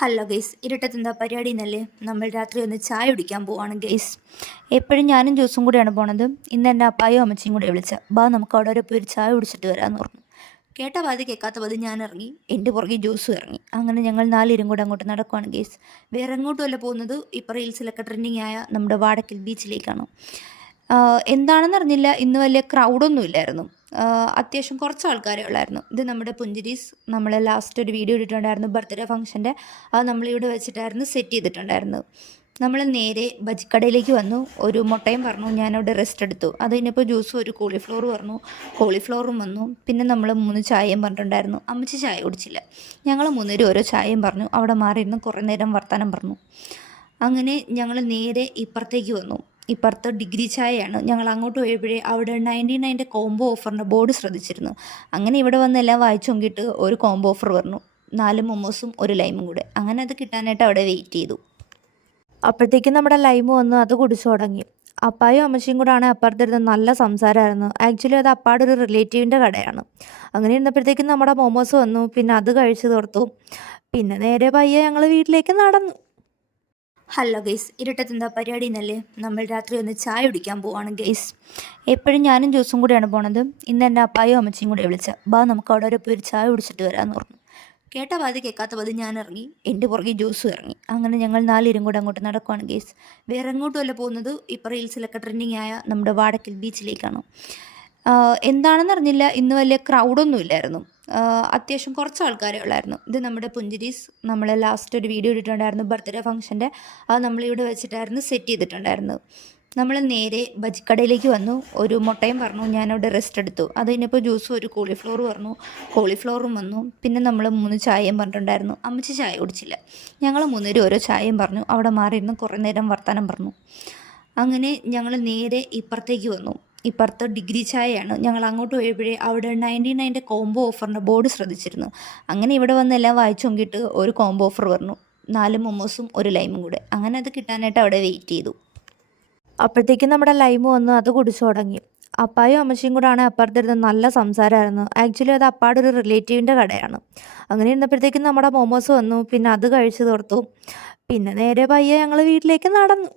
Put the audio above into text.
Hello guys, ഇരുട്ടത്തെന്താ പരിപാടി എന്നല്ലേ? നമ്മൾ രാത്രി ഒന്ന് ചായ കുടിക്കാൻ പോവാണ് ഗൈസ്. എപ്പോഴും ഞാനും ജ്യൂസും കൂടെയാണ് പോണത്. ഇന്ന് എൻ്റെ അപ്പായും അമ്മച്ചിയും കൂടെ വിളിച്ച ബാ നമുക്ക് അവിടെ വരെ പോയി ഒരു ചായ കുടിച്ചിട്ട് വരാമെന്ന് പറഞ്ഞു. കേട്ട പാതി കേൾക്കാത്ത പാതി ഞാൻ ഇറങ്ങി, എൻ്റെ പുറകെ ജ്യൂസും ഇറങ്ങി. അങ്ങനെ ഞങ്ങൾ നാലിരും കൂടെ അങ്ങോട്ട് നടക്കുവാണ് ഗൈസ്. വേറെ എങ്ങോട്ടുമല്ല പോകുന്നത്, ഇപ്പോൾ റീൽസിലൊക്കെ ട്രെൻഡിങ് ആയ നമ്മുടെ വാടക്കൽ ബീച്ചിലേക്കാണ്. എന്താണെന്നറിഞ്ഞില്ല, ഇന്ന് വലിയ ക്രൗഡൊന്നും ഇല്ലായിരുന്നു. അത്യാവശ്യം കുറച്ച് ആൾക്കാരേ ഉള്ളായിരുന്നു. ഇത് നമ്മുടെ പുഞ്ചിരീസ് നമ്മൾ ലാസ്റ്റ് ഒരു വീഡിയോ ഇട്ടിട്ടുണ്ടായിരുന്നു ബർത്ത്ഡേ ഫംഗ്ഷൻ്റെ. അത് നമ്മളിവിടെ വെച്ചിട്ടായിരുന്നു സെറ്റ് ചെയ്തിട്ടുണ്ടായിരുന്നത്. നമ്മൾ നേരെ ബജിക്കടയിലേക്ക് വന്നു. ഒരു മുട്ടയും പറഞ്ഞു, ഞാനവിടെ റെസ്റ്റ് എടുത്തു. അത് കഴിഞ്ഞപ്പോൾ ജ്യൂസും ഒരു കോളിഫ്ലവർ പറഞ്ഞു, കോളിഫ്ലവറും വന്നു. പിന്നെ നമ്മൾ 3 ചായയും പറഞ്ഞിട്ടുണ്ടായിരുന്നു. അമ്മച്ചി ചായ കുടിച്ചില്ല. ഞങ്ങൾ 3 പേരും ഓരോ ചായയും പറഞ്ഞു. അവിടെ മാറിയിരുന്ന് കുറേ നേരം വർത്തമാനം പറഞ്ഞു. അങ്ങനെ ഞങ്ങൾ നേരെ ഇപ്പുറത്തേക്ക് വന്നു. ഇപ്പുറത്ത് ഡിഗ്രി ചായയാണ്. ഞങ്ങൾ അങ്ങോട്ട് പോയപ്പോഴേ അവിടെ 99 കോംബോ ഓഫറിൻ്റെ ബോർഡ് ശ്രദ്ധിച്ചിരുന്നു. അങ്ങനെ ഇവിടെ വന്ന് എല്ലാം വായിച്ചു നോക്കിയിട്ട് ഒരു കോംബോ ഓഫർ പറഞ്ഞു, 4 മൊമോസും ഒരു ലൈമും കൂടെ. അങ്ങനെ അത് കിട്ടാനായിട്ട് അവിടെ വെയിറ്റ് ചെയ്തു. അപ്പോഴത്തേക്കും നമ്മുടെ ലൈമ് വന്ന് അത് കുടിച്ചു തുടങ്ങി. അപ്പായും അമ്മച്ചിയും കൂടെ ആണെങ്കിൽ അപ്പുറത്തിരുന്ന് നല്ല സംസാരമായിരുന്നു. ആക്ച്വലി അത് അപ്പാടെ ഒരു റിലേറ്റീവിൻ്റെ കടയാണ്. അങ്ങനെ ഇരുന്നപ്പോഴത്തേക്കും നമ്മുടെ മൊമോസ് വന്നു. പിന്നെ അത് കഴിച്ചു തീർത്തു. പിന്നെ നേരെ പയ്യെ ഞങ്ങൾ വീട്ടിലേക്ക് നടന്നു. ഹലോ ഗൈസ്, ഇരുട്ടത്തെന്താ പരിപാടി എന്നല്ലേ? നമ്മൾ രാത്രി ഒന്ന് ചായ കുടിക്കാൻ പോവാണ് ഗൈസ്. എപ്പോഴും ഞാനും ജ്യൂസും കൂടെയാണ് പോണത്. ഇന്ന് എൻ്റെ അപ്പായും അമ്മച്ചിയും കൂടെ വിളിച്ച ബാ നമുക്ക് അവിടെ വരെ പോയി ഒരു ചായ കുടിച്ചിട്ട് വരാമെന്ന് പറഞ്ഞു. കേട്ട പാതി കേൾക്കാത്ത പാതി ഞാൻ ഇറങ്ങി, എൻ്റെ പുറകെ ജ്യൂസും ഇറങ്ങി. അങ്ങനെ ഞങ്ങൾ നാലിരും കൂടെ അങ്ങോട്ട് നടക്കുവാണ് ഗൈസ്. വേറെ എങ്ങോട്ടുമല്ല പോകുന്നത്, ഇപ്പോൾ റീൽസിലൊക്കെ ട്രെൻഡിങ് ആയ നമ്മുടെ വാടക്കൽ ബീച്ചിലേക്കാണ്. എന്താണെന്നറിഞ്ഞില്ല, ഇന്ന് വലിയ ക്രൗഡൊന്നും ഇല്ലായിരുന്നു. അത്യാവശ്യം കുറച്ച് ആൾക്കാരേ ഉള്ളായിരുന്നു. ഇത് നമ്മുടെ പുഞ്ചിരീസ് നമ്മൾ ലാസ്റ്റ് ഒരു വീഡിയോ ഇട്ടിട്ടുണ്ടായിരുന്നു ബർത്ത്ഡേ ഫംഗ്ഷൻ്റെ. അത് നമ്മളിവിടെ വെച്ചിട്ടായിരുന്നു സെറ്റ് ചെയ്തിട്ടുണ്ടായിരുന്നത്. നമ്മൾ നേരെ ബജിക്കടയിലേക്ക് വന്നു. ഒരു മുട്ടയും പറഞ്ഞു, ഞാനവിടെ റെസ്റ്റ് എടുത്തു. അത് കഴിഞ്ഞപ്പോൾ ജ്യൂസും ഒരു കോളിഫ്ലവർ പറഞ്ഞു, കോളിഫ്ലവറും വന്നു. പിന്നെ നമ്മൾ 3 ചായയും പറഞ്ഞിട്ടുണ്ടായിരുന്നു. അമ്മച്ചി ചായ കുടിച്ചില്ല. ഞങ്ങൾ 3 പേരും ഓരോ ചായയും പറഞ്ഞു. അവിടെ മാറിയിരുന്ന് കുറേ നേരം വർത്തമാനം പറഞ്ഞു. അങ്ങനെ ഞങ്ങൾ നേരെ ഇപ്പുറത്തേക്ക് വന്നു. ഇപ്പുറത്ത് ഡിഗ്രി ചായയാണ്. ഞങ്ങൾ അങ്ങോട്ട് പോയപ്പോഴേ അവിടെ 99 കോംബോ ഓഫറിൻ്റെ ബോർഡ് ശ്രദ്ധിച്ചിരുന്നു. അങ്ങനെ ഇവിടെ വന്ന് എല്ലാം വായിച്ചു നോക്കിയിട്ട് ഒരു കോംബോ ഓഫർ പറഞ്ഞു, 4 മൊമോസും ഒരു ലൈമും കൂടെ. അങ്ങനെ അത് കിട്ടാനായിട്ട് അവിടെ വെയിറ്റ് ചെയ്തു. അപ്പോഴത്തേക്കും നമ്മുടെ ലൈമ് വന്ന് അത് കുടിച്ചു തുടങ്ങി. അപ്പായും അമ്മച്ചിയും കൂടെ ആണെങ്കിൽ അപ്പുറത്തിരുന്ന് നല്ല സംസാരമായിരുന്നു. ആക്ച്വലി അത് അപ്പാടെ ഒരു റിലേറ്റീവിൻ്റെ കടയാണ്. അങ്ങനെ ഇരുന്നപ്പോഴത്തേക്കും നമ്മുടെ മൊമോസ് വന്നു. പിന്നെ അത് കഴിച്ചു തീർത്തു. പിന്നെ നേരെ പയ്യെ ഞങ്ങൾ വീട്ടിലേക്ക് നടന്നു.